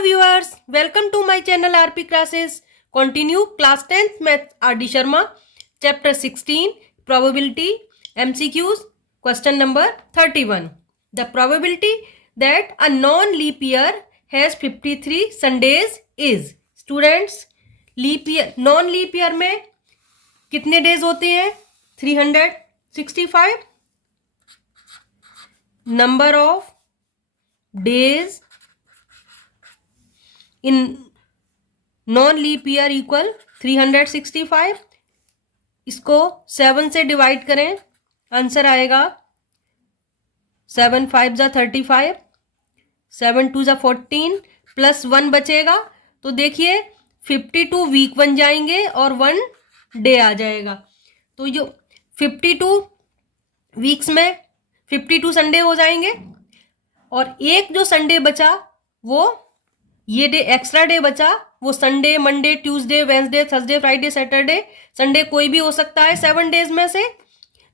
Hello viewers, welcome to my channel RP Classes. Continue class 10th Math RD Sharma, chapter 16, probability, MCQs, question number 31. The probability that a non-leap year has 53 Sundays is. Students, leap year, non-leap year में कितने days होते हैं? 365. Number of days in non leap year equal 365. इसको 7 से divide करें, answer आएगा 7 5 जा 35, 7 2 जा 14 प्लस 1 बचेगा. तो देखिए 52 वीक बन जाएंगे और 1 डे आ जाएगा. तो जो 52 वीक्स में 52 संडे हो जाएंगे और एक जो संडे बचा वो ये डे एक्स्ट्रा डे बचा वो Sunday, Monday, Tuesday, Wednesday, Thursday, Friday, Saturday, Sunday कोई भी हो सकता है 7 डेज में से.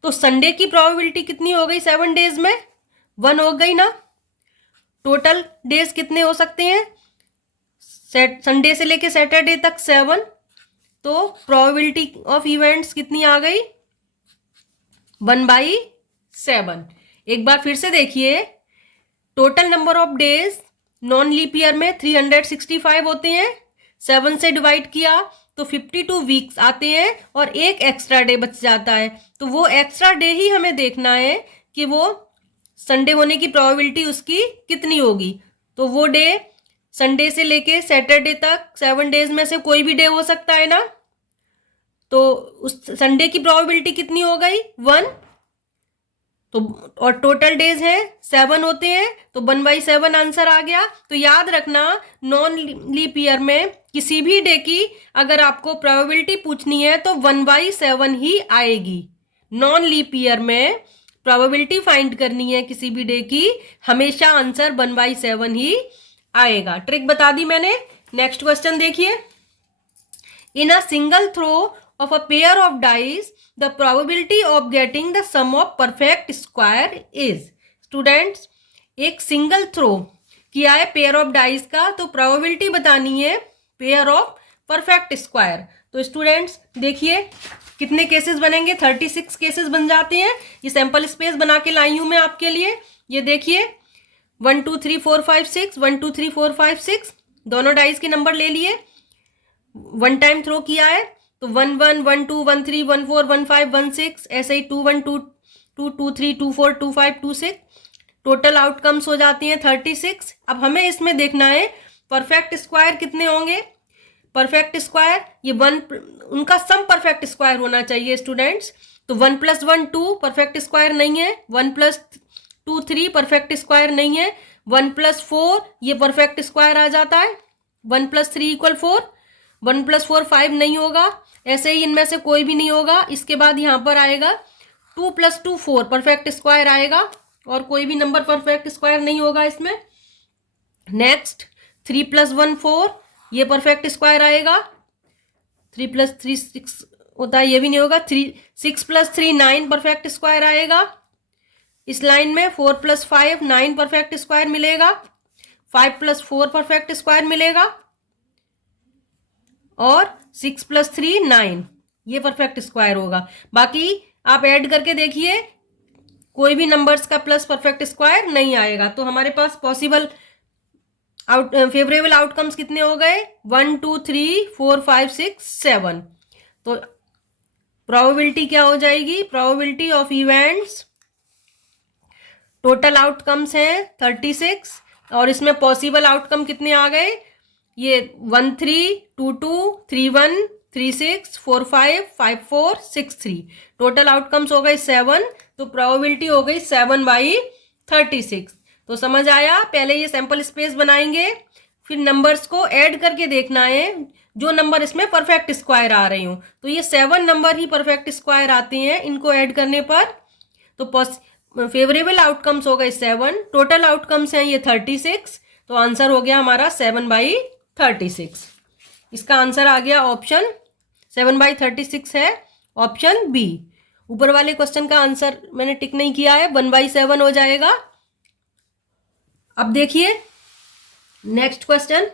तो संडे की प्रोबेबिलिटी कितनी हो गई 7 डेज में? 1 हो गई ना. टोटल डेज कितने हो सकते हैं? संडे से लेके सैटरडे तक 7. तो प्रोबेबिलिटी ऑफ इवेंट्स कितनी आ गई? 1/7. एक बार फिर से देखिए, total number of days non leap year में 365 होते हैं. 7 से डिवाइड किया तो 52 वीक्स आते हैं और एक एक्स्ट्रा डे बच जाता है. तो वो एक्स्ट्रा डे ही हमें देखना है कि वो संडे होने की प्रोबेबिलिटी उसकी कितनी होगी. तो वो डे संडे से लेके सैटरडे तक 7 डेज में से कोई भी डे हो सकता है ना. तो उस संडे की प्रोबेबिलिटी कितनी हो गई? 1. तो और टोटल डेज हैं 7 होते हैं, तो 1/7 आंसर आ गया. तो याद रखना, नॉन लीप ईयर में किसी भी डे की अगर आपको प्रोबेबिलिटी पूछनी है तो 1/7 ही आएगी. नॉन लीप ईयर में प्रोबेबिलिटी फाइंड करनी है किसी भी डे की, हमेशा आंसर 1/7 ही आएगा. ट्रिक बता दी मैंने. नेक्स्ट क्वेश्चन देखिए. In a single throw of a pair of dice, the probability of getting the sum of perfect square is. Students, एक सिंगल थ्रो किया है पेयर ऑफ डाइस का, तो प्रोबेबिलिटी बतानी है पेयर ऑफ परफेक्ट स्क्वायर. तो students देखिए कितने केसेस बनेंगे? 36 केसेस बन जाते हैं. ये सैंपल स्पेस बना के लाई हूं मैं आपके लिए. ये देखिए 1 2 3 4 5 6, 1 2 3 4 5 6 दोनों डाइस के नंबर ले लिए. 1 टाइम थ्रो किया है तो 1 1 1 2 1 3 1 4 1 5 1 6, ऐसे ही 2 1 2 2 2 3 2 4 2 5 2 6. टोटल आउटकम्स हो जाती हैं 36. अब हमें इसमें देखना है परफेक्ट स्क्वायर कितने होंगे. परफेक्ट स्क्वायर ये 1 उनका सम परफेक्ट स्क्वायर होना चाहिए स्टूडेंट्स. तो 1 + 1 2 परफेक्ट स्क्वायर नहीं है. 1 + 2 3 परफेक्ट स्क्वायर नहीं है. 1 + 4 ये परफेक्ट स्क्वायर आ जाता है. 1 + 3 = 4. 1 + 4 5 नहीं होगा. ऐसे ही इनमें से कोई भी नहीं होगा. इसके बाद यहाँ पर आएगा 2 + 2 4 परफेक्ट स्क्वायर आएगा और कोई भी नंबर परफेक्ट स्क्वायर नहीं होगा इसमें. नेक्स्ट 3 + 1 4 ये परफेक्ट स्क्वायर आएगा. 3 + 3 6 होता है, ये भी नहीं होगा. 6 + 3 9 परफेक्ट स्क्वायर आएगा. इस लाइन में 4 + 5 9 परफेक्ट स्क्वायर मिलेगा. 5 + 4 परफेक्ट स्क्वायर मिलेगा और 6 + 3 9 ये परफेक्ट स्क्वायर होगा. बाकी आप ऐड करके देखिए, कोई भी नंबर्स का प्लस परफेक्ट स्क्वायर नहीं आएगा. तो हमारे पास पॉसिबल फेवरेबल आउटकम्स कितने हो गए? 1 2 3 4 5 6 7. तो प्रोबेबिलिटी क्या हो जाएगी? Probability of events, total outcomes हैं 36 और इसमें पॉसिबल आउटकम कितने आ गए? ये 1 3 2 2 3 1 3 6 4 5 5 4 6 3. टोटल आउटकम्स हो गए 7. तो प्रोबेबिलिटी हो गई 7/36. तो समझ आया? पहले ये सैंपल स्पेस बनाएंगे, फिर नंबर्स को ऐड करके देखना है जो नंबर इसमें परफेक्ट स्क्वायर आ रहे हो. तो ये 7 नंबर ही परफेक्ट स्क्वायर आते हैं इनको ऐड करने पर. तो फेवरेबल आउटकम्स हो गए 7, टोटल आउटकम्स हैं ये 36. तो आंसर हो गया हमारा 7/36. इसका आंसर आ गया ऑप्शन 7/36 है, ऑप्शन बी. ऊपर वाले क्वेश्चन का आंसर मैंने टिक नहीं किया है, 1/7 हो जाएगा. अब देखिए next question,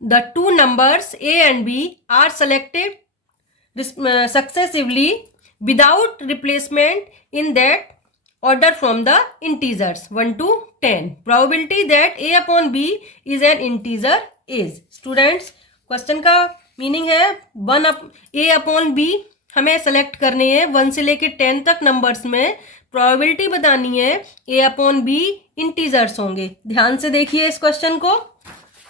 the two numbers A and B are selected successively without replacement in that order from the integers 1 to 10. Probability that a upon b is an integer is. Students, question का meaning है a upon b हमें select करने हैं 1 से लेके 10 तक numbers में, probability बतानी है a अपॉन b इंटीजर्स होंगे। ध्यान से देखिए इस क्वेश्चन को।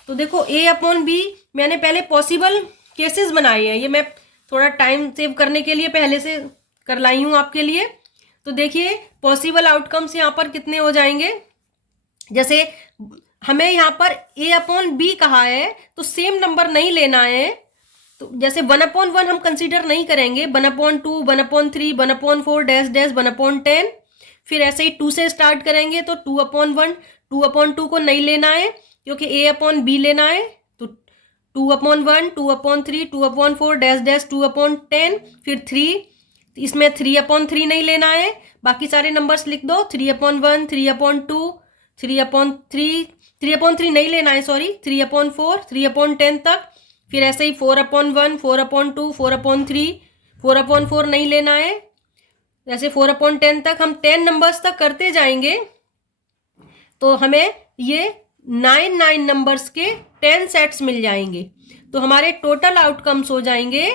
तो देखो a अपॉन b मैंने पहले पॉसिबल केसेस बनाए हैं, ये मैं थोड़ा टाइम सेव करने के लिए पहले से कर लाई हूँ आपके लिए। तो देखिए पॉसिबल आउटकम्स यहाँ पर कितने हो जाएंगे। जैसे हमें यहाँ पर a अपॉन बी कहा है तो सेम नंबर नहीं लेना है, तो जैसे 1/1 हम कंसीडर नहीं करेंगे, 1/2, 1/3, 1/4 डैश डैश 1/10, फिर ऐसे ही 2 से स्टार्ट करेंगे तो 2/1, 2/2 को नहीं लेना है क्योंकि a अपॉन बी लेना है, तो 2/1, 2/3, 2/4 डैश डैश 2/10, फिर 3, इसमें 3/3 नहीं लेना है, बाकी सारे नंबर्स लिख दो, 3/1, 3/2, 3/3, 3/3 नहीं लेना है, सॉरी 3/4, 3/10 तक, फिर ऐसे ही 4/1, 4/2, 4/3, 4/4 नहीं लेना है, जैसे 4/10 तक हम 10 नंबर्स तक करते जाएंगे तो हमें ये 9 नंबर्स के 10 सेट्स मिल जाएंगे। तो हमारे टोटल आउटकम्स हो जाएंगे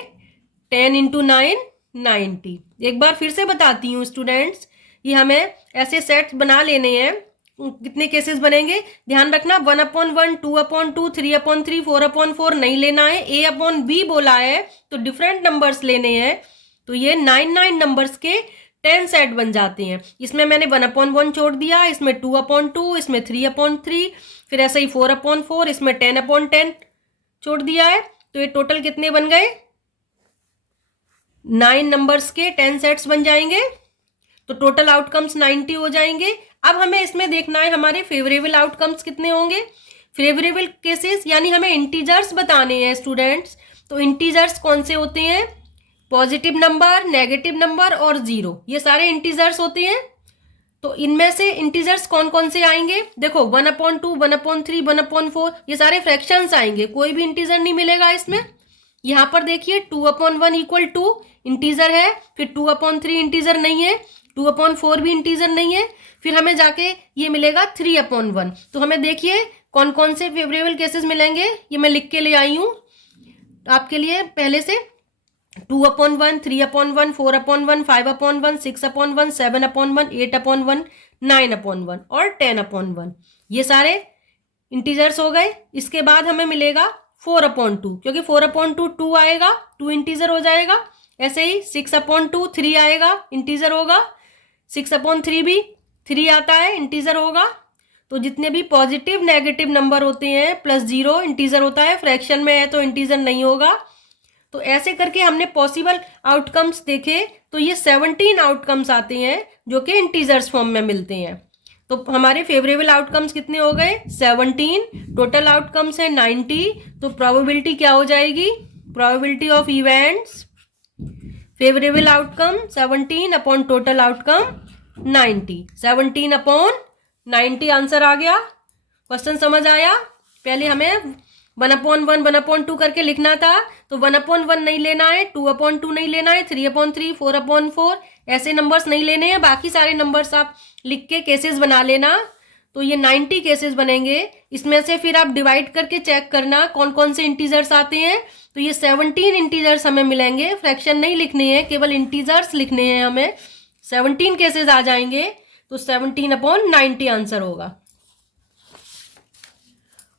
10 × 9 90। एक बार फिर से बताती हूँ स्टूडेंट्स, ये हमें ऐसे सेट्स बना लेने हैं। कितने केसेस बनेंगे ध्यान रखना, 1/1, 2/2, 3/3, 4/4 नहीं लेना है, a अपॉन b बोला है तो डिफरेंट नंबर्स लेने हैं, तो ये 9 नंबर्स के 10 सेट बन जाते हैं। इसमें मैंने 1/1 छोड़ दिया, इसमें 2/2, इसमें 3/3, फिर ऐसे ही 4/4, इसमें 10/10 छोड़ दिया है, तो ये टोटल कितने बन गए 9 नंबर्स के 10 सेट्स बन जाएंगे, तो टोटल आउटकम्स 90 हो जाएंगे। अब हमें इसमें देखना है हमारे फेवरेबल आउटकम्स कितने होंगे। फेवरेबल केसेस यानी हमें इंटीजर्स बताने हैं स्टूडेंट्स, तो इंटीजर्स कौन से होते हैं, पॉजिटिव नंबर, नेगेटिव नंबर और 0, ये सारे इंटीजर्स होते हैं। तो इनमें से इंटीजर्स कौन कौन से आएंगे, देखो 1/2, 1/3, 1/4, ये सारे फ्रैक्शंस आएंगे, कोई भी इंटीजर नहीं मिलेगा इसमें। यहाँ पर देखिए 2/1 इक्वल 2 इंटीजर है, फिर 2/3 इंटीजर नहीं है, 2/4 भी इंटीजर नहीं है, फिर हमें जाके ये मिलेगा 3/1। तो हमें देखिए कौन कौन से फेवरेबल केसेस मिलेंगे, ये मैं लिख के ले आई हूँ आपके लिए पहले से, 2/1, 3/1, 4/1, 5/1, 6/1, 7/1, 8/1, 9/1 और 10/1, ये सारे इंटीजर्स हो गए। इसके बाद हमें मिलेगा 4/2, क्योंकि 4/2 2 आएगा, 2 इंटीजर हो जाएगा। ऐसे ही 6/2 3 आएगा, इंटीजर होगा, 6/3 भी 3 आता है, इंटीजर होगा। तो जितने भी पॉजिटिव नेगेटिव नंबर होते हैं +0 इंटीजर होता है, फ्रैक्शन में है तो इंटीजर नहीं होगा। तो ऐसे करके हमने पॉसिबल आउटकम्स देखे, तो ये 17 आउटकम्स आते हैं जो कि इंटीजर्स फॉर्म में मिलते हैं। तो हमारे फेवरेबल आउटकम्स कितने हो गए 17, टोटल आउटकम्स है 90। तो प्रोबेबिलिटी क्या हो जाएगी, probability of events favourable outcome 17 upon total outcome 90, 17/90 answer आ गया। क्वेश्चन समझ आया। पहले हमें 1/1, 1/2 करके लिखना था, तो 1/1 नहीं लेना है, 2/2 नहीं लेना है, 3/3, 4/4 ऐसे नंबर्स नहीं लेने हैं, बाकी सारे नंबर्स आप लिख के केसेस बना लेना। तो ये 90 केसेस बनेंगे। इसमें से फिर आप डिवाइड करके चेक करना कौन कौन से इंटीजर्स आते हैं। तो ये 17 इंटीजर्स हमें मिलेंगे, फ्रैक्शन नहीं लिखने हैं, केवल इंटीजर्स लिखने हैं हमें। 17 केसेस आ जाएंगे, तो 17/90 आंसर होगा।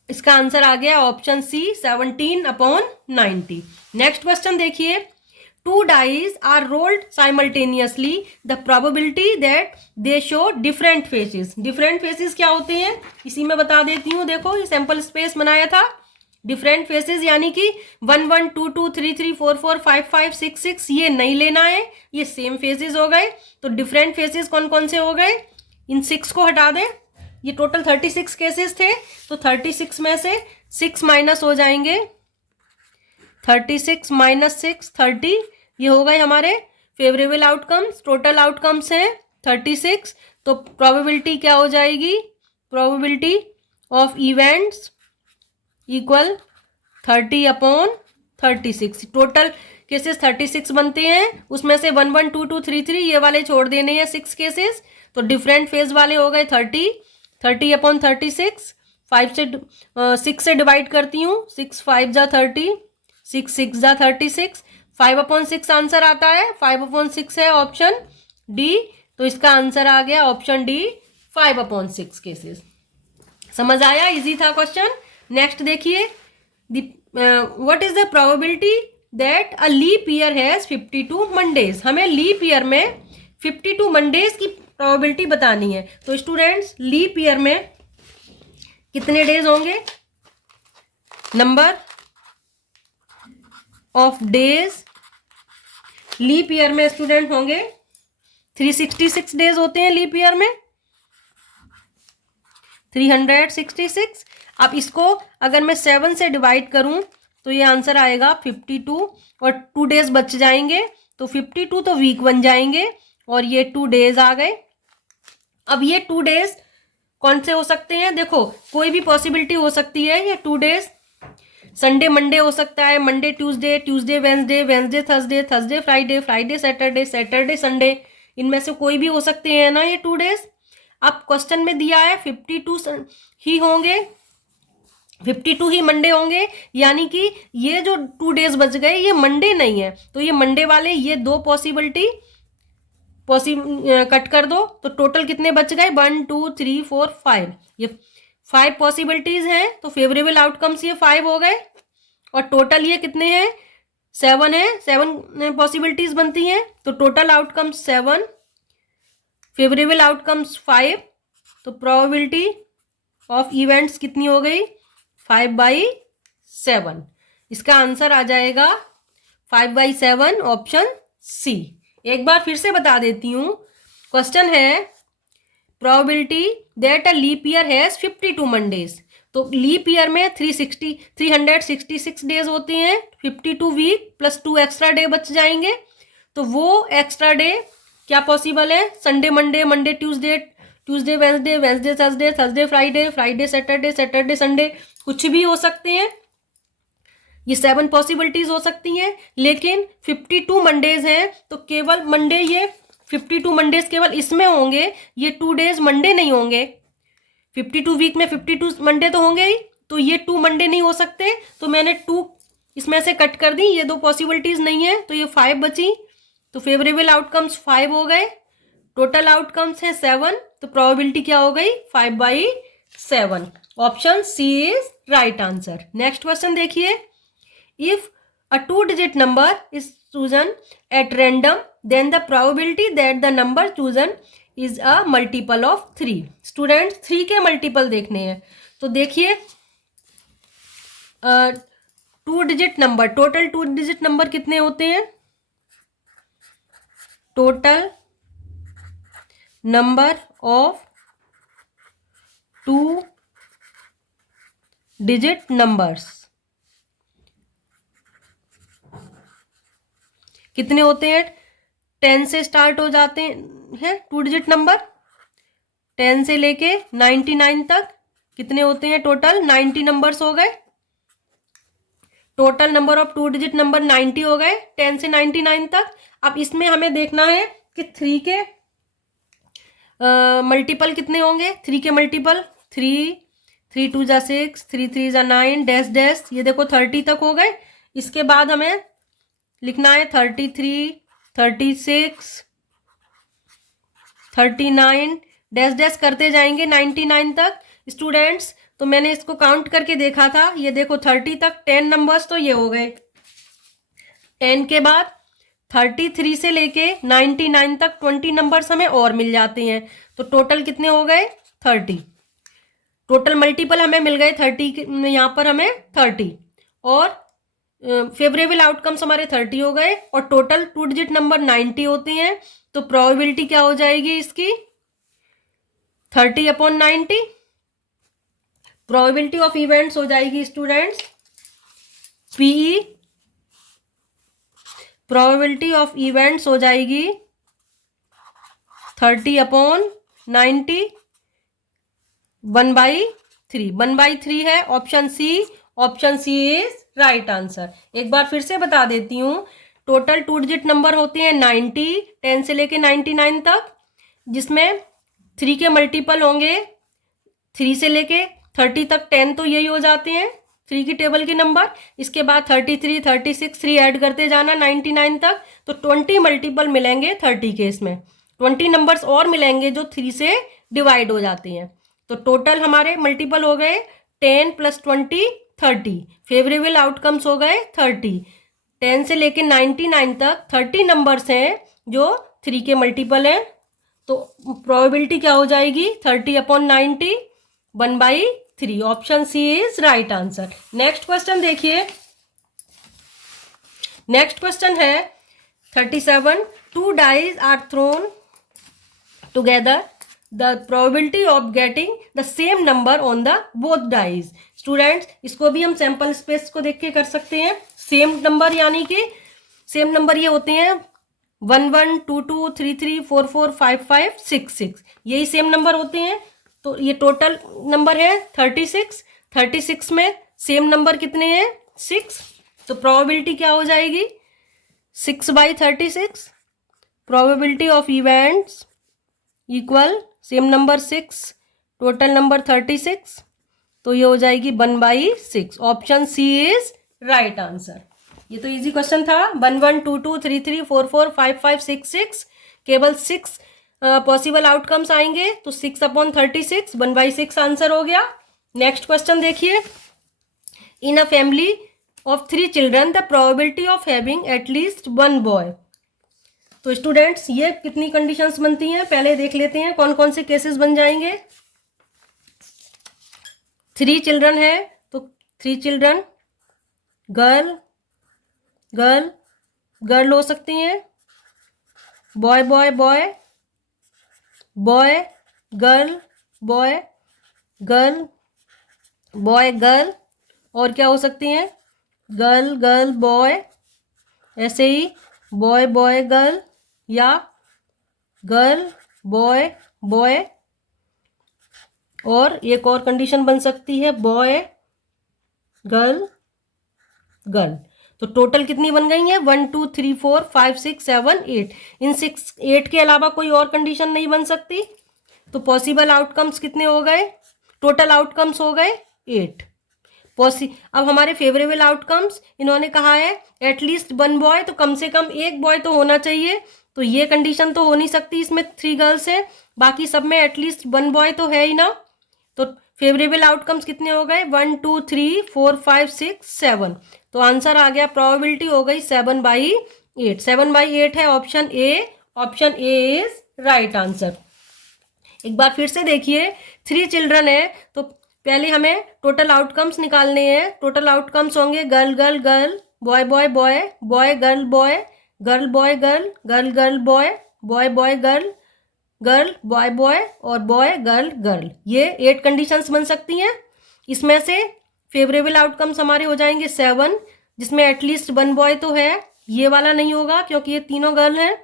इसका आंसर आ गया ऑप्शन सी 17/90। नेक्स्ट क्वेश्चन देखिए, 2 dice are rolled simultaneously, the probability that they show different faces. Different faces क्या होते हैं इसी में बता देती हूँ। देखो ये सैंपल स्पेस बनाया था, डिफरेंट फेसेस यानी कि 1 1 2 2 3 3 4 4 5 5 6 6 ये नहीं लेना है, ये सेम फेसेस हो गए। तो डिफरेंट फेसेस कौन कौन से हो गए, इन 6 को हटा दें। ये टोटल 36 केसेस थे, तो 36 में से 6 माइनस हो जाएंगे, 36 - 6 30, ये हो गए हमारे फेवरेबल आउटकम्स। टोटल आउटकम्स हैं 36, तो प्रोबेबिलिटी क्या हो जाएगी, probability of events equal 30/36। Total cases 36 बनते हैं, उसमें से 1 1 2 2 3 3 ये वाले छोड़ देने हैं 6 केसेस, तो डिफरेंट फेज वाले हो गए 30/36। 6 से डिवाइड करती हूँ, 6 5 जा 30, 6 6 जा 36, 5/6 आंसर आता है, 5/6 है ऑप्शन डी। तो इसका आंसर आ गया ऑप्शन डी 5/6 केसेस। समझ आया, इजी था क्वेश्चन। नेक्स्ट देखिए, what is the probability that a leap year has 52 Mondays. हमें लीप ईयर में 52 मंडेज की प्रोबेबिलिटी बतानी है। तो स्टूडेंट्स, लीप ईयर में कितने डेज होंगे? Number of days leap year में स्टूडेंट होंगे 366 डेज होते हैं लीप ईयर में, 366। अब इसको अगर मैं 7 से डिवाइड करूं तो ये आंसर आएगा 52, और 2 डेज बच जाएंगे, तो 52 तो वीक बन जाएंगे, और ये 2 डेज आ गए। अब ये 2 डेज कौन से हो सकते हैं? देखो, कोई भी पॉसिबिलिटी हो सकती है। ये 2 डेज संडे मंडे हो सकता है, Monday Tuesday, Tuesday Wednesday, Wednesday Thursday, Thursday Friday, Friday Saturday, Saturday Sunday, इनमें से कोई भी हो सकते हैं ना ये 2 डेज। अब क्वेश्चन में दिया है 52 ही होंगे, 52 ही मंडे होंगे, यानी कि ये जो 2 डेज बच गए ये मंडे नहीं है, तो ये मंडे वाले ये 2 पॉसिबिलिटी कट कर दो, तो टोटल कितने बच गए? 1 2 3 4 5, ये 5 पॉसिबिलिटीज हैं, तो फेवरेबल आउटकम्स ये 5 हो गए, और टोटल ये कितने हैं? 7 है, 7 पॉसिबिलिटीज बनती हैं, तो टोटल आउटकम्स 7, फेवरेबल आउटकम्स 5, तो प्रोबेबिलिटी ऑफ इवेंट्स कितनी हो गई? 5/7। इसका आंसर आ जाएगा 5/7 ऑप्शन सी। एक बार फिर से बता देती हूं, क्वेश्चन है probability that a leap year has 52 Mondays. तो लीप ईयर में 366 डेज होते हैं, 52 वीक प्लस 2 एक्स्ट्रा डे बच जाएंगे, तो वो एक्स्ट्रा डे क्या पॉसिबल है? Sunday Monday, Monday Tuesday, Tuesday Wednesday, Wednesday Thursday, Thursday Friday, Friday Saturday, Saturday Sunday, कुछ भी हो सकते हैं। ये 7 पॉसिबिलिटीज हो सकती हैं, लेकिन 52 मंडेज हैं, तो केवल मंडे, ये 52 मंडेज केवल इसमें होंगे, ये 2 डेज मंडे नहीं होंगे। 52 वीक में 52 मंडे तो होंगे ही, तो ये 2 मंडे नहीं हो सकते, तो मैंने 2 इसमें से कट कर दी, ये 2 पॉसिबिलिटीज नहीं है, तो ये 5 बची, तो फेवरेबल आउटकम्स 5 हो गए, टोटल आउटकम्स है 7, तो प्रोबेबिलिटी क्या हो गई? 5/7। Option C is right answer. Next question देखिए, if a 2-digit number is chosen at random, then the probability that the number chosen is a multiple of 3। Student, 3 के multiple देखने हैं, तो देखिए 2 digit number, total 2 digit number कितने होते हैं? Total number of 2 digit numbers कितने होते हैं? 10 से स्टार्ट हो जाते हैं 2 डिजिट नंबर, 10 से लेके 99 तक कितने होते हैं? टोटल 90 नंबर्स हो गए। Total number of 2 digit number 90 हो गए 10 से 99 तक। अब इसमें हमें देखना है कि 3 के मल्टीपल कितने होंगे? 3 के मल्टीपल 3, 3 2 जा 6, 3 3 जा 9, डैश डैश, ये देखो 30 तक हो गए। इसके बाद हमें लिखना है 33, 36, 39, डैश डैश करते जाएंगे 99 तक। स्टूडेंट्स, तो मैंने इसको काउंट करके देखा था, ये देखो 30 तक 10 नंबर्स तो ये हो गए। 10 के बाद 33 से लेके 99 तक 20 नंबर्स हमें और मिल जाते हैं, तो टोटल कितने हो गए? 30। टोटल मल्टीपल हमें मिल गए 30 के, यहाँ पर हमें 30, और फेवरेबल आउटकम्स हमारे 30 हो गए, और टोटल 2 डिजिट नंबर 90 होते हैं, तो प्रोबेबिलिटी क्या हो जाएगी इसकी? 30/90। प्रोबेबिलिटी ऑफ इवेंट्स हो जाएगी students PE, probability of events हो जाएगी 30/90, 1/3। 3, 1/3 है, option C is right answer. एक बार फिर से बता देती हूँ, टोटल 2 डिजिट नंबर होते हैं 90, 10 से लेके 99 तक, जिसमें 3 के मल्टीपल होंगे 3 से लेके 30 तक, 10 तो यही हो जाते हैं 3 की टेबल के नंबर। इसके बाद 33, 36, 3 ऐड करते जाना 99 तक, तो 20 मल्टीपल मिलेंगे 30 के, इसमें 20 नंबर्स और मिलेंगे जो 3 से डिवाइड हो जाते हैं। तो टोटल हमारे मल्टीपल हो गए 10 + 20 30, फेवरेबल आउटकम्स हो गए 30। 10 से लेके 99 तक 30 नंबर्स हैं जो 3 के मल्टीपल हैं, तो प्रोबेबिलिटी क्या हो जाएगी 30/90, 1/3, option C is right answer. Next question देखिए, नेक्स्ट क्वेश्चन है 37, 2 dice are thrown together, the probability of getting the same number on the both dice. Students, इसको भी हम सैंपल स्पेस को देख के कर सकते हैं। सेम नंबर यानी कि सेम नंबर ये होते हैं 1 1 2 2 3 3 4 4 5 5 6 6, यही सेम नंबर होते हैं। तो ये टोटल नंबर है 36, 36 में सेम नंबर कितने हैं 6, तो प्रोबेबिलिटी क्या हो जाएगी 6/36, probability of events equal same number 6, total number 36, तो ये हो जाएगी 1/6, option C is right answer. ये तो इजी क्वेश्चन था। 1 1 2 2 3 3 4 4 5 5 6 6, केवल 6 पॉसिबल आउटकम्स आएंगे, तो 6/36, 1/6 आंसर हो गया। नेक्स्ट क्वेश्चन देखिए, in a family of 3 children the probability of having at least 1 boy. तो स्टूडेंट्स, ये कितनी कंडीशंस बनती हैं पहले देख लेते हैं, कौन कौन से केसेस बन जाएंगे। 3 चिल्ड्रन है, तो 3 चिल्ड्रन गर्ल गर्ल गर्ल हो सकती हैं, boy boy boy boy girl boy girl boy girl, और क्या हो सकती हैं गर्ल गर्ल बॉय, ऐसे ही बॉय बॉय गर्ल या गर्ल बॉय बॉय, और एक और कंडीशन बन सकती है बॉय गर्ल गर्ल। तो टोटल कितनी बन गई है 1 2 3 4 5 6 7 8, इन 8 के अलावा कोई और कंडीशन नहीं बन सकती। तो पॉसिबल आउटकम्स कितने हो गए, टोटल आउटकम्स हो गए 8। अब हमारे फेवरेबल आउटकम्स, इन्होंने कहा है एटलीस्ट 1 बॉय, तो कम से कम 1 बॉय तो होना चाहिए, तो ये कंडीशन तो हो नहीं सकती, इसमें 3 गर्ल्स हैं, बाकी सब में एटलीस्ट 1 बॉय तो है ही ना। तो फेवरेबल आउटकम्स कितने हो गए 1 2 3 4 5 6 7, तो आंसर आ गया, प्रोबेबिलिटी हो गई 7/8, 7/8 है option A, option A is right answer. एक बार फिर से देखिए, 3 चिल्ड्रन है, तो पहले हमें टोटल आउटकम्स निकालने हैं। टोटल आउटकम्स होंगे girl girl girl, boy boy boy, boy girl boy, girl boy girl, girl girl boy, boy boy girl, girl boy boy, और बॉय गर्ल गर्ल। ये 8 कंडीशंस बन सकती हैं। इसमें से फेवरेबल आउटकम्स हमारे हो जाएंगे 7, जिसमें एटलीस्ट 1 बॉय तो है, ये वाला नहीं होगा क्योंकि ये तीनों गर्ल हैं,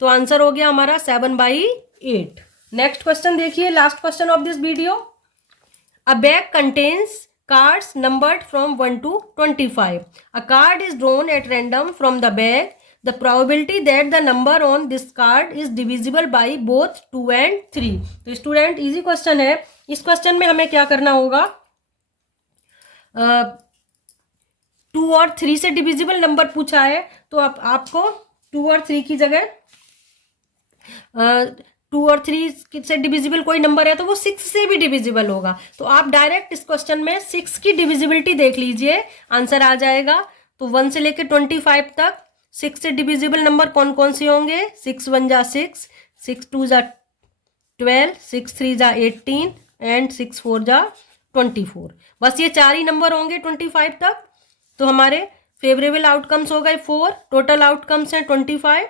तो आंसर हो गया हमारा 7/8। नेक्स्ट क्वेश्चन देखिए, last question of this video, a bag contains cards numbered from 1 to 25. A card is drawn at random from the bag. The probability that the number on this card is divisible by both 2 and 3. तो student, easy question है। इस question में हमें क्या करना होगा, 2 और 3 से डिविजिबल नंबर पूछा है, तो आपको 2 और 3 की जगह 2 और 3 से डिविजिबल कोई नंबर है तो वो 6 से भी डिविजिबल होगा, तो आप डायरेक्ट इस क्वेश्चन में 6 की डिविजिबिलिटी देख लीजिए, आंसर आ जाएगा। तो 1 से लेकर 25 तक 6 से डिविजिबल नंबर कौन कौन से होंगे, 6 1 जा 6, 6 2 जा 12, 6 3 जा 18 एंड 6 4 जा 24। बस ये 4 ही नंबर होंगे 25 तक। तो हमारे फेवरेबल आउटकम्स हो गए 4, टोटल आउटकम्स हैं 25,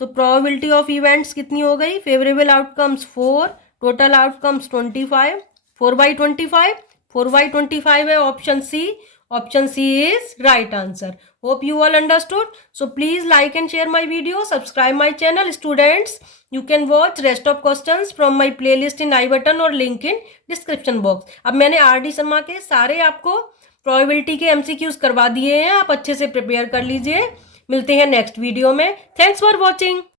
तो प्रोबेबिलिटी ऑफ इवेंट्स कितनी हो गई, फेवरेबल आउटकम्स 4, टोटल आउटकम्स 25, 4/25, 4/25 है option C, option C is right answer. Hope you all understood. So please like and share my video, subscribe my channel. Students, you can watch rest of questions from my playlist in I button और link in description box. अब मैंने RD Sharma के सारे आपको probability के MCQs करवा दिए हैं, आप अच्छे से प्रिपेयर कर लीजिए। मिलते हैं नेक्स्ट वीडियो में। Thanks for watching.